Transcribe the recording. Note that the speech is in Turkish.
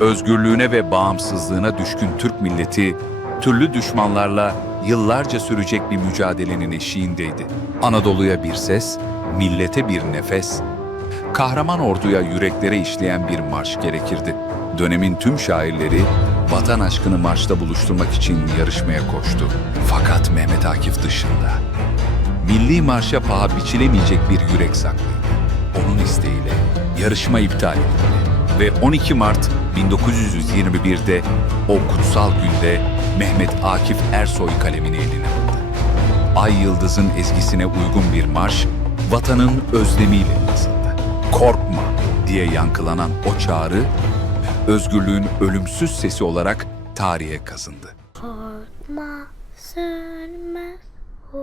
Özgürlüğüne ve bağımsızlığına düşkün Türk milleti, türlü düşmanlarla yıllarca sürecek bir mücadelenin eşiğindeydi. Anadolu'ya bir ses, millete bir nefes, kahraman orduya yüreklere işleyen bir marş gerekirdi. Dönemin tüm şairleri vatan aşkını marşta buluşturmak için yarışmaya koştu. Fakat Mehmet Akif dışında. Milli marşa paha biçilemeyecek bir yürek saklıydı. Onun isteğiyle yarışma iptal edildi ve 12 Mart 1921'de o kutsal günde Mehmet Akif Ersoy kalemini eline aldı. Ay Yıldız'ın ezgisine uygun bir marş, vatanın özlemiyle yazıldı. Korkma diye yankılanan o çağrı, özgürlüğün ölümsüz sesi olarak tarihe kazındı. Korkma sönmez o